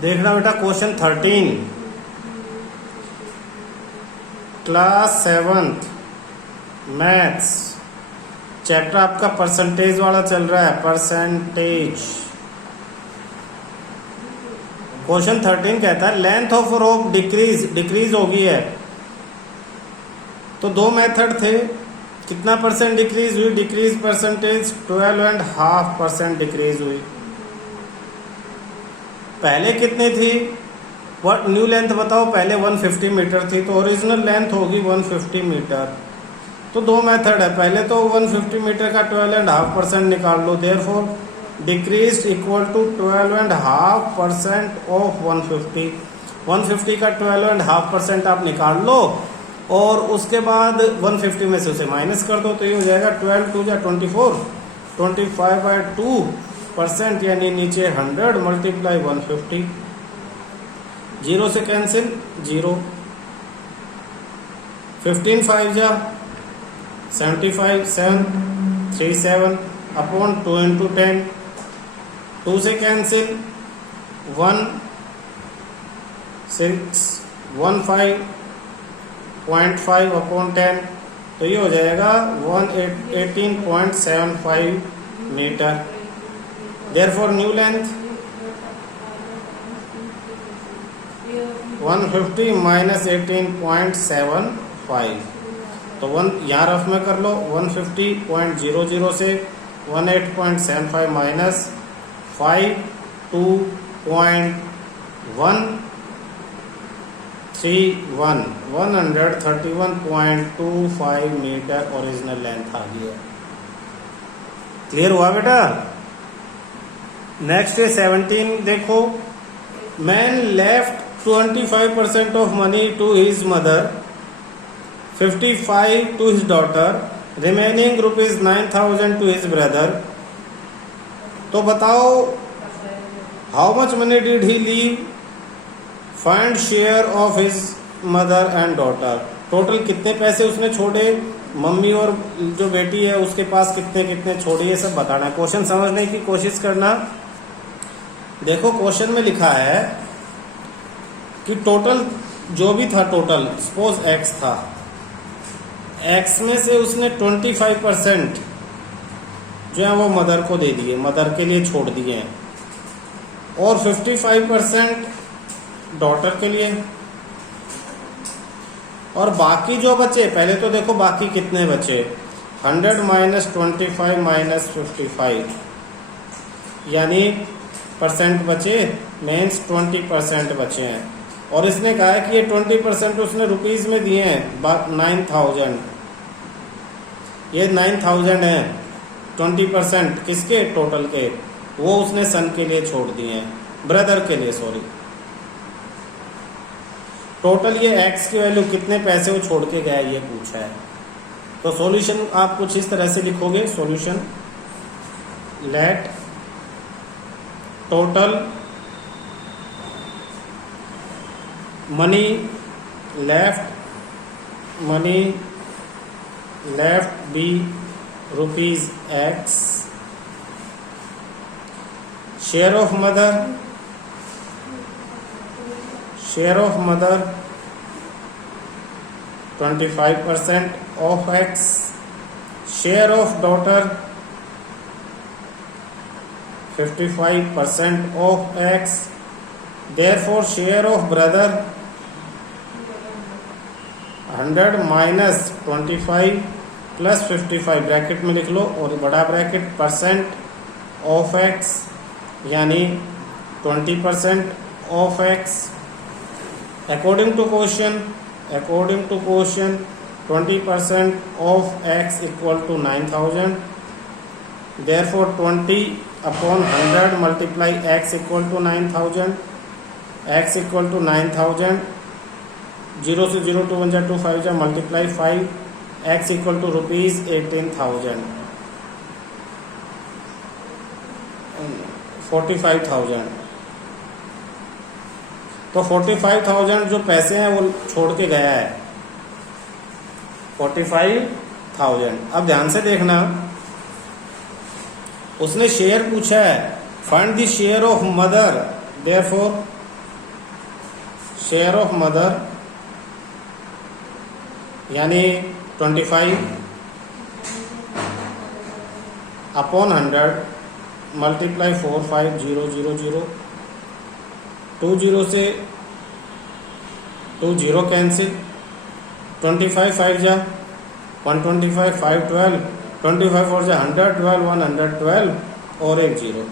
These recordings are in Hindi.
देखना बेटा question 13 class 7th maths chapter आपका परसेंटेज वाला चल रहा है। परसेंटेज क्वेश्चन 13 कहता है लेंथ ऑफ रोप डिक्रीज होगी है। तो दो मेथड थे, कितना परसेंट डिक्रीज हुई? डिक्रीज परसेंटेज 12.5% डिक्रीज हुई। पहले कितनी थी? व्हाट न्यू लेंथ बताओ। पहले 150 मीटर थी तो ओरिजिनल लेंथ होगी 150 मीटर। तो दो मेथड है, पहले तो 150 मीटर का 12.5% निकाल लो। Therefore decrease equal to 12.5% of 150। 150 का 12.5% आप निकाल लो और उसके बाद 150 में से उसे माइनस कर दो तो ये हो जाएगा 12 2 24 25/2% यानी नीचे 100 मल्टीप्लाई 150। 0 से कैंसिल 0। 15 5 जा 75 7 3 7 अपॉन 2 into 10। 2 से कैंसिल 1 6 1 5.5 अपॉन 10 तो ये हो जाएगा 18.75 metre. Therefore new length 150 minus 18.75 तो यहाँ रफ में कर लो। 150.00 से 18.75 माइनस 5 2.131 131.25 मीटर ओरिजिनल लेंथ आ गई है। क्लियर हुआ बेटा? नेक्स्ट है 17 देखो। Man left 25% of money to his mother, 55 to his daughter, remaining ₹9,000 to his brother. तो बताओ how much money did he leave? Find share of his mother and daughter. Total कितने पैसे उसने छोड़े, मम्मी और जो बेटी है उसके पास कितने कितने छोड़े, ये सब बताना है। क्वेश्चन समझने की कोशिश करना। देखो क्वेश्चन में लिखा है कि टोटल जो भी था, टोटल सपोज x था, x में से उसने 25% जो है वो मदर को दे दिए, मदर के लिए छोड़ दिए हैं, और 55% डॉटर के लिए। और बाकी जो बचे, पहले तो देखो बाकी कितने बचे, 100 माइनस 25 माइनस 55 यानी परसेंट बचे, मीन्स 20% बचे हैं। और इसने कहा है कि ये 20% उसने रुपीज में दिए हैं 9,000। ये 9,000 है 20% किसके? टोटल के। वो उसने सन के लिए छोड़ दिए हैं, ब्रदर के लिए सॉरी। टोटल ये x की वैल्यू कितने पैसे वो छोड़ के गया ये पूछा है। तो सॉल्यूशन आप कुछ इस तरह से लिखोगे। Solution let total money left be ₹X, share of mother 25% of X, share of daughter 55% of X, therefore share of brother 100 minus 25 plus 55 bracket में लिख लो और बड़ा ब्रैकेट परसेंट ऑफ X यानी 20% of X। According to question 20% of X equal to 9,000. Therefore 20 upon 100 multiply X equal to 9,000. X equal to 9,000. 0 से 0 2 1 2 5 multiply 5. X equal to ₹18,000 45,000। तो 45,000 जो पैसे हैं वो छोड़ के गया है 45,000। अब ध्यान से देखना, उसने शेयर पूछा है, find the share of mother, therefore share of mother यानी 25 अपॉन 100 मल्टीप्लाई 45000, 2 0 से 2 0 कैंसिल, 25 5 जा 125, 5 12, 25 4 जा 112, 112 और 1 0,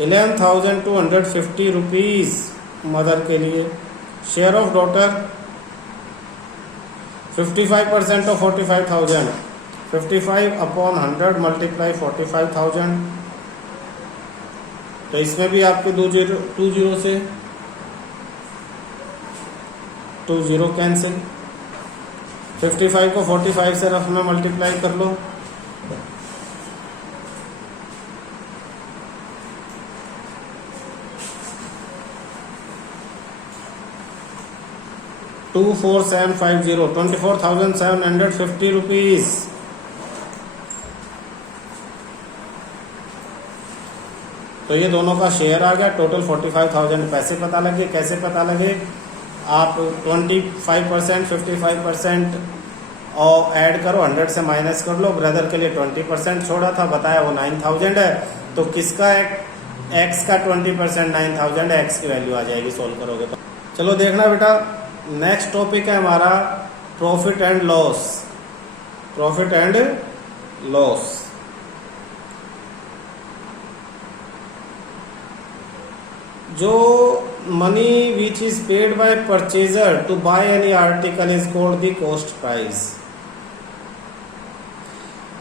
11,250 रुपीज़ मदर के लिए। Share of daughter 55% of 45,000, 55 upon 100 multiply 45,000, तो इसमें भी आपके 2 0 से 2 0 कैंसिल, 55 को 45 से रफ में मल्टीप्लाई कर लो, 24750, 24,750 रुपीज़। तो ये दोनों का शेयर आ गया, टोटल 45,000 पैसे पता लगे। कैसे पता लगे? आप 25%, 55% और ऐड करो, 100 से माइनस कर लो। ब्रदर के लिए 20% छोड़ा था, बताया वो 9,000 है, तो किसका एक्स का 20% 9,000 है, एक्स की वैल्यू आ जाएगी सोल्व करोगे तो। चलो देखना बेटा, नेक्स्ट टॉपिक है हमारा profit and loss. Profit and loss. जो money which is paid by purchaser to buy any article is called the cost price.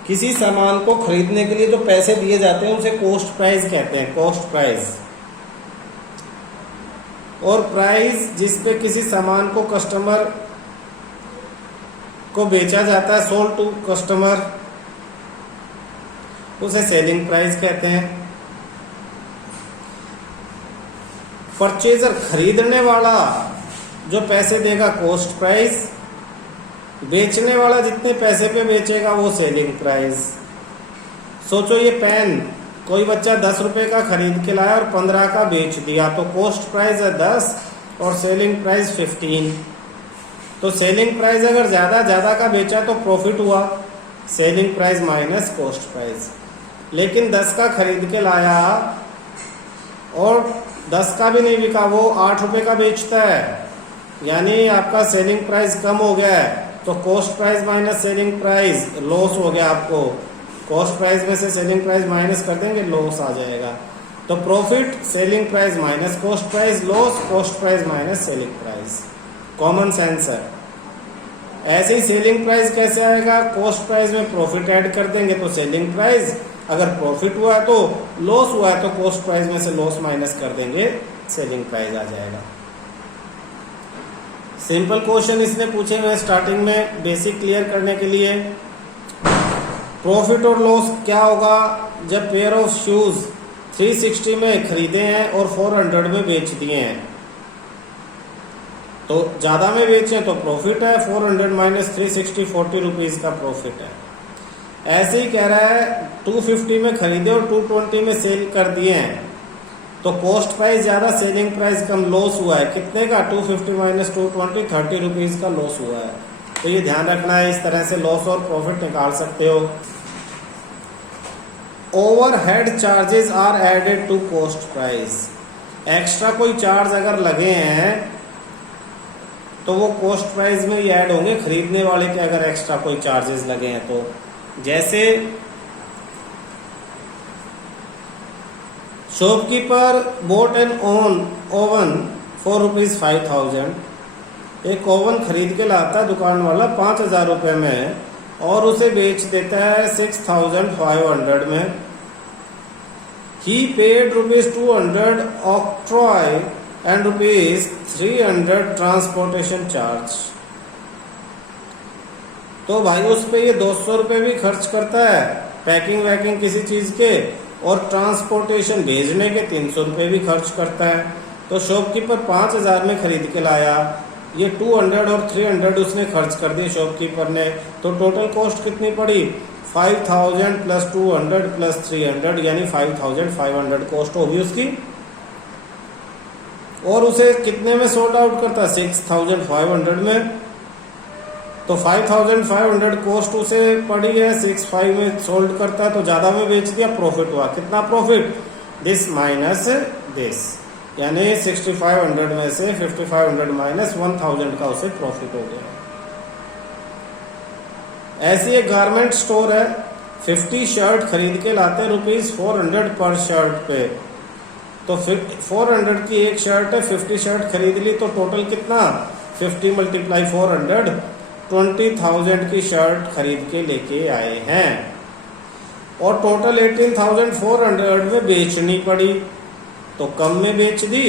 किसी सामान को खरीदने के लिए जो पैसे दिए जाते हैं उसे कॉस्ट प्राइस कहते हैं, कॉस्ट प्राइस। और प्राइस जिसपे किसी सामान को कस्टमर को बेचा जाता है, सोल्ड टू कस्टमर, उसे सेलिंग प्राइस कहते हैं। परचेजर खरीदने वाला जो पैसे देगा कॉस्ट प्राइस, बेचने वाला जितने पैसे पे बेचेगा वो सेलिंग प्राइस। सोचो ये पेन कोई बच्चा 10 रुपए का खरीद के लाया और 15 का बेच दिया, तो कॉस्ट प्राइस है 10 और सेलिंग प्राइस 15। तो सेलिंग प्राइस अगर ज्यादा का बेचा तो प्रॉफिट हुआ, selling price minus cost price. लेकिन 10 का खरीद के लाया और 10 का भी नहीं बिका, वो 8 रुपए का बेचता है, यानी आपका सेलिंग प्राइस कम हो गया है, तो cost price minus selling price, loss हो गया आपको। कॉस्ट प्राइस में से सेलिंग प्राइस माइनस कर देंगे, लॉस आ जाएगा। तो profit selling price minus cost price, loss cost price minus selling price. Common sense है। ऐसे ही सेलिंग प्राइस कैसे आएगा? कॉस्ट प्राइस में प्रॉफिट ऐड कर देंगे तो सेलिंग प्राइस, अगर प्रॉफिट हुआ है तो लॉस हुआ है तो कॉस्ट प्राइस में से लॉस माइनस कर देंगे, सेलिंग प्राइस आ जाएगा। सिंपल क्वेश्चन इसने पूछे हुए स्टार्टिंग में, बेसिक क्लियर करने के लिए। प्रॉफिट और लॉस क्या होगा जब पेयर ऑफ शूज 360 में खरीदे हैं और 400 में बेच दिए हैं? तो ज्यादा में बेचे तो प्रॉफिट है, 400 माइनस 360 40 रुपीज का प्रॉफिट है। ऐसे ही कह रहा है 250 में खरीदे और 220 में सेल कर दिए हैं, तो कॉस्ट प्राइस ज्यादा सेलिंग प्राइस कम, लॉस हुआ है कितने का? 250 माइनस 220 30 रुपीज का लॉस हुआ है। तो ये ध्यान रखना है, इस तरह से लॉस और प्रॉफिट निकाल सकते हो। Overhead charges are added to cost price. Extra कोई चार्ज अगर लगे हैं तो वो कॉस्ट प्राइस में ही ऐड होंगे, खरीदने वाले के अगर एक्स्ट्रा कोई चार्जेस लगे हैं तो। जैसे shopkeeper bought an oven for ₹5,000। एक ओवन खरीद के लाता है दुकान वाला 5,000 रुपए में और उसे बेच देता है 6,500 में। He paid ₹200 octroi and ₹300 transportation charge. तो भाई उस पे ये 200 रुपए भी खर्च करता है पैकिंग वैकिंग किसी चीज के, और ट्रांसपोर्टेशन भेजने के 300 रुपए भी खर्च करता है। तो शॉपकीपर 5,000 में खरीद के लाया, ये 200 और 300 उसने खर्च कर दिए शॉपकीपर ने, तो टोटल कॉस्ट कितनी पड़ी? 5,000 प्लस 200 प्लस 300 यानी 5,500 कॉस्ट होगी उसकी। और उसे कितने में सोल्ड आउट करता है? 6500 में। तो 5500 कॉस्ट उसे पड़ी है, 65 में सोल्ड करता है तो ज्यादा में बेच दिया, प्रॉफिट हुआ। कितना प्रॉफिट? दिस माइनस दिस, यानी 6500 में से 5500 माइनस 1000 का उसे प्रॉफिट हो गया। ऐसी एक गारमेंट स्टोर है, 50 शर्ट खरीद के लाते ₹400 पर शर्ट पे। तो 400 की एक शर्ट है, 50 शर्ट खरीद ली तो टोटल कितना? 50 × 400, 20,000 की शर्ट खरीद के लेके आए हैं और टोटल 18,400 में बेचनी पड़ी। तो कम में बेच दी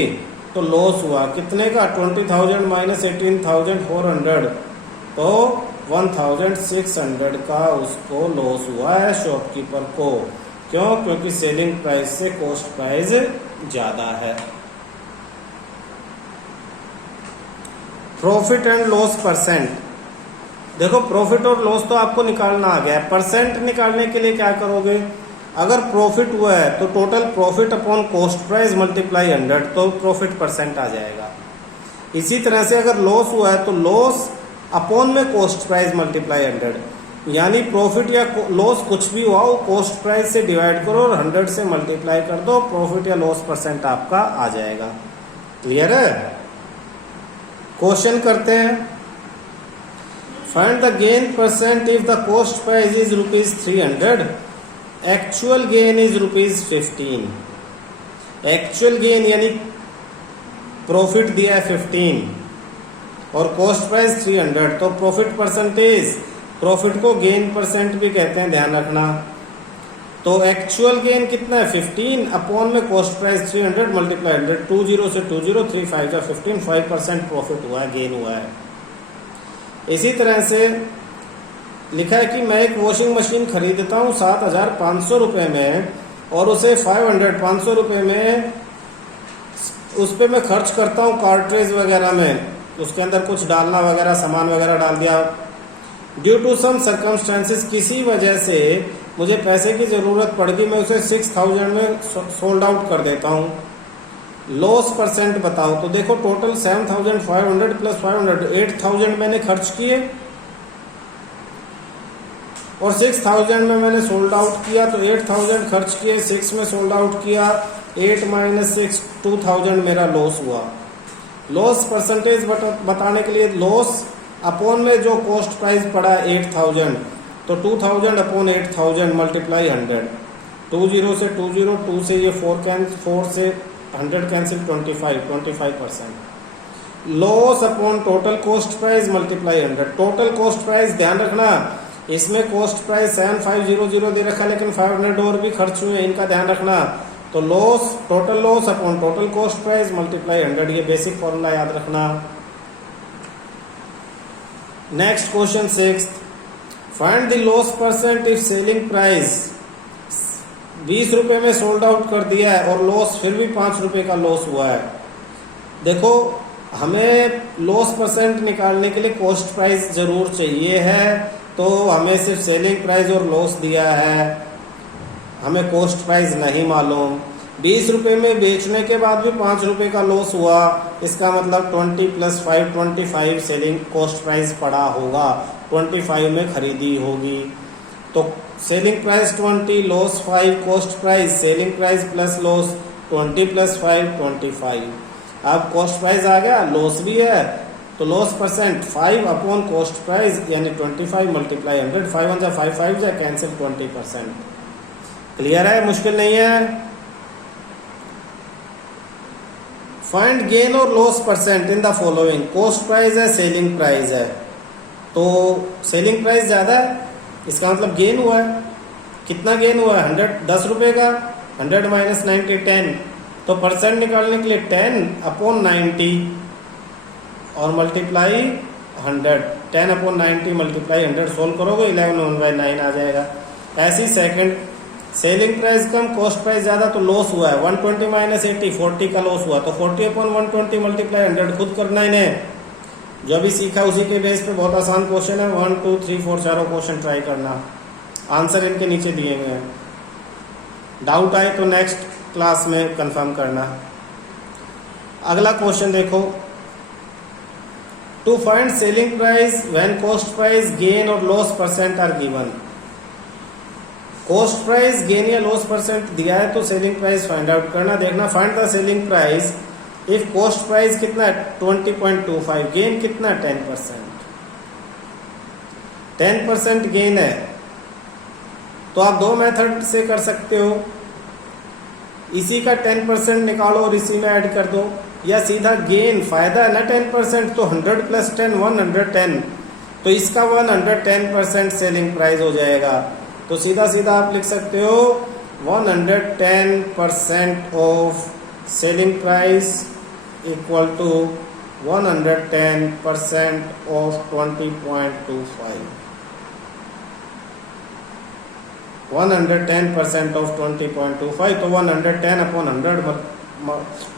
तो लॉस हुआ। कितने का? 20,000 माइनस 18,400, तो 1,600 का उसको लॉस हुआ है शॉपकीपर को। क्यों? क्योंकि सेलिंग प्राइस से कॉस्ट प्राइस ज्यादा है। Profit and loss percent. देखो प्रॉफिट और लॉस तो आपको निकालना आ गया। परसेंट निकालने के लिए क्या करोगे? अगर प्रॉफिट हुआ है तो total profit upon cost price multiply 100, तो प्रॉफिट परसेंट आ जाएगा। इसी तरह से अगर लॉस हुआ है तो लॉस अपॉन में कॉस्ट प्राइस मल्टीप्लाई 100, यानी प्रॉफिट या लॉस कुछ भी हुआ वो कॉस्ट प्राइस से डिवाइड करो और 100 से मल्टीप्लाई कर दो, प्रॉफिट या लॉस परसेंट आपका आ जाएगा। क्लियर है? क्वेश्चन करते हैं। Find the gain percent if the cost price is ₹300, actual gain is ₹15। Actual gain यानी प्रॉफिट दिया है 15 और कॉस्ट प्राइस 300, तो प्रॉफिट परसेंटेज, प्रॉफिट को गेन परसेंट भी कहते हैं, ध्यान रखना। तो एक्चुअल गेन कितना है? 15 अपॉन में कॉस्ट प्राइस 300 मल्टीप्लाई 100, 20 से 20, 3 5 जा 15, 5% प्रॉफिट हुआ है, गेन हुआ है। इसी तरह से लिखा है कि मैं एक वॉशिंग मशीन खरीदता हूँ 7,500 रुपए में और उसे 500 रुपए में उस पर मैं खर्च करता हूँ कार्ट्रेज वगैरह में, उसके अंदर कुछ डालना वगैरह, सामान वगैरह डाल दिया। ड्यू टू सम सर्कमस्टेंसेस, किसी वजह से मुझे पैसे की जरूरत पड़ गई, मैं उसे 6,000 में सोल्ड आउट कर देता हूँ। लॉस परसेंट बताओ। तो देखो टोटल 7,500 प्लस 500, 8,000 मैंने खर्च किए और 6,000 में मैंने सोल्ड आउट किया। तो 8,000 खर्च किए, 6 में सोल्ड आउट किया, 8 माइनस 6, 2,000 मेरा लॉस हुआ। लॉस परसेंटेज बताने के लिए लॉस अपॉन में जो कॉस्ट प्राइस पड़ा 8,000, तो 2,000 अपॉन 8,000 मल्टीप्लाई 100, 20 से 20, 2 से ये 4 से 100 cancel, 25%। Loss upon total cost price multiply 100। Total cost price ध्यान रखना, इसमें कॉस्ट प्राइस 7500 दे रखा है लेकिन 500 और भी खर्च हुए, इनका ध्यान रखना। तो loss, total loss upon total cost price multiply 100, ये बेसिक फॉर्मूला याद रखना। Next question 6, find the loss percent if selling price 20 रुपए में सोल्ड आउट कर दिया है और लॉस फिर भी 5 रुपए का लॉस हुआ है। देखो हमें लॉस परसेंट निकालने के लिए कॉस्ट प्राइस जरूर चाहिए है, तो हमें सिर्फ सेलिंग प्राइस और लॉस दिया है, हमें कॉस्ट प्राइस नहीं मालूम। 20 रुपए में बेचने के बाद भी 5 रुपए का लॉस हुआ, इसका मतलब 20 + 5, 25 सेलिंग कॉस्ट प्राइस पड़ा होगा, 25 में खरीदी होगी। तो selling price 20, loss 5, cost price selling price plus loss 20 + 5, 25। अब कॉस्ट प्राइस आ गया, लॉस भी है, तो loss percent 5 upon cost price यानी 25 मल्टीप्लाई 100, 5 1 जा 5, 5 जा कैंसिल, 20%। क्लियर है? मुश्किल नहीं है। फाइंड गेन और loss percent in the following. Cost price है, सेलिंग प्राइस है, तो सेलिंग प्राइस ज्यादा है, इसका मतलब गेन हुआ है। कितना गेन हुआ है? 100, 10 रुपए का, 100 माइनस 90, 10। तो परसेंट निकालने के लिए 10 अपॉन 90 और मल्टीप्लाई 100, 10 अपॉन 90 मल्टीप्लाई 100, सोल्व करोगे 11 1/9 आ जाएगा। ऐसी सेकंड, सेलिंग प्राइस कम, कॉस्ट प्राइस ज्यादा, तो लॉस हुआ है 120 माइनस 80, 40 का लॉस हुआ, तो 40 अपॉन 120 मल्टीप्लाई 100 खुद करना इन्हें, जो भी सीखा उसी के बेस पे। बहुत आसान क्वेश्चन है, 1 2 3 4 चारों क्वेश्चन ट्राई करना, आंसर इनके नीचे दिए हुए हैं। डाउट आए तो नेक्स्ट क्लास में कंफर्म करना। अगला क्वेश्चन देखो, to find selling price when cost price gain और loss percent are given. Cost price gain या लॉस परसेंट दिया है तो सेलिंग प्राइस फाइंड आउट करना। देखना, find the selling price if cost price कितना है 20.25, गेन कितना 10%, 10% गेन है। तो आप दो मेथड से कर सकते हो, इसी का 10% निकालो और इसी में ऐड कर दो, या सीधा गेन फायदा है ना 10%, तो 100 प्लस 10 110, तो इसका 110% सेलिंग प्राइस हो जाएगा। तो सीधा सीधा आप लिख सकते हो 110% of selling price equal to 110% of 20.25, 110% of 20.25, तो 110 अपॉन 100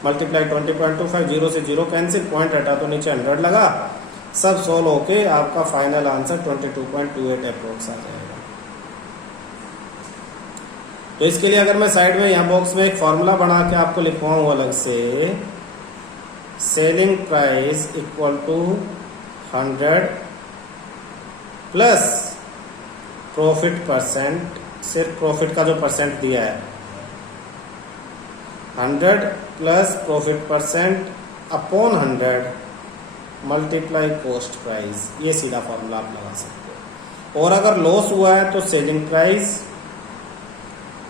मल्टीप्लाई 20.25, 0 से 0 कैंसिल, पॉइंट हटा तो नीचे 100 लगा, सब सोल्व होके आपका फाइनल आंसर 22.28 अप्रोक्स आ जाएगा। तो इसके लिए अगर मैं साइड में यहाँ बॉक्स में एक फॉर्मूला बना के आपको लिखवाऊँ अलग से, selling price equal to 100 plus profit percent, सिर्फ प्रॉफिट का जो परसेंट दिया है 100 plus profit percent upon 100 multiply cost price, ये सीधा फॉर्मूला आप लगा सकते हो। और अगर लॉस हुआ है तो selling price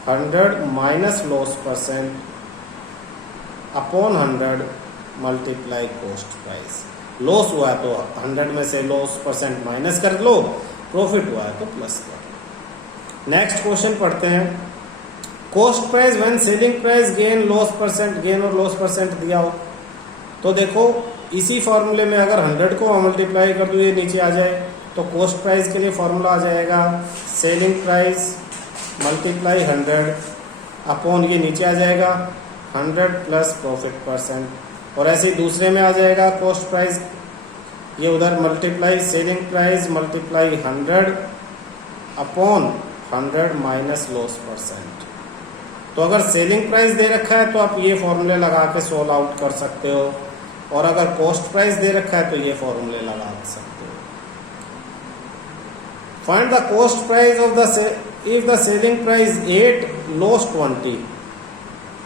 100 minus loss percent upon 100 multiply cost price. Loss हुआ है तो 100 में से लॉस परसेंट माइनस कर लो, प्रॉफिट हुआ है तो प्लस कर लो। नेक्स्ट क्वेश्चन पढ़ते हैं, cost price when selling price gain loss percent, gain और लॉस परसेंट दिया हो तो देखो इसी फॉर्मूले में अगर 100 को मल्टीप्लाई कर दो ये नीचे आ जाए, तो कॉस्ट प्राइस के लिए फॉर्मूला आ जाएगा सेलिंग प्राइस मल्टीप्लाई 100 अपॉन ये नीचे आ जाएगा 100 प्लस प्रॉफिट परसेंट, और ऐसे ही दूसरे में आ जाएगा कॉस्ट प्राइस, ये उधर multiply selling price multiply 100 upon 100 minus loss percent. तो अगर सेलिंग प्राइस दे रखा है तो आप ये फॉर्मूले लगा के सोल्व आउट कर सकते हो, और अगर कॉस्ट प्राइस दे रखा है तो ये फॉर्मूले लगा सकते हो। Find the cost price of the if the selling price 8 loss 20,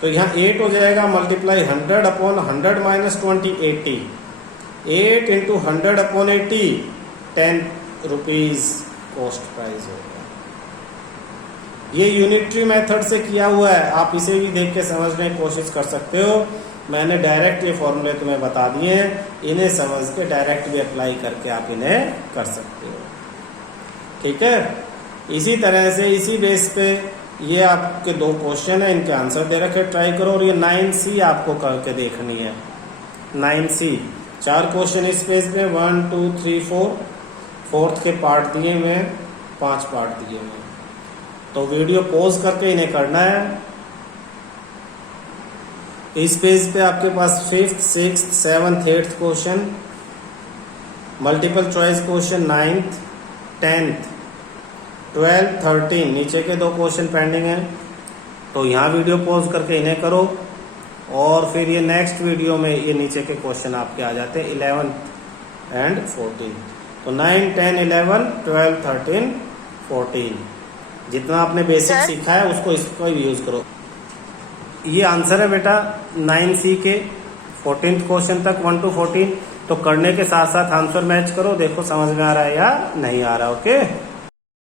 तो यहाँ 8 हो जाएगा multiply 100 upon 100 minus 20 80, 8 into 100 upon 80 10 rupees cost price होगा। ये यूनिटरी मेथड से किया हुआ है, आप इसे भी देख के समझने की कोशिश कर सकते हो। मैंने डायरेक्ट ये फॉर्मूले तुम्हें बता दिए हैं, इन्हें समझ के डायरेक्ट भी अप्लाई करके आप इन्हें कर सकते हो। ठीक है, इसी तरह से इसी बेस पे ये आपके दो क्वेश्चन है, इनके आंसर दे रखे, ट्राई करो। और ये 9C आपको करके देखनी है, 9C 4 क्वेश्चन इस पेज पे 1 2 3 4, फोर्थ के पार्ट दिए हुए हैं, 5 पार्ट दिए हुए हैं। तो वीडियो पॉज करके इन्हें करना है। इस पेज पे आपके पास 5th 6th 7th 8th question, multiple choice question 9th 10th 12 13, नीचे के 2 क्वेश्चन पेंडिंग हैं। तो यहाँ वीडियो पॉज करके इन्हें करो, और फिर ये नेक्स्ट वीडियो में ये नीचे के क्वेश्चन आपके आ जाते हैं 11 एंड 14। तो 9 10 11 12 13 14, जितना आपने बेसिक सीखा है उसको इसको यूज करो। ये आंसर है बेटा 9C के 14th क्वेश्चन तक 1 to 14। तो करने के साथ साथ आंसर मैच करो, देखो समझ में आ रहा है या नहीं आ रहा। ओके।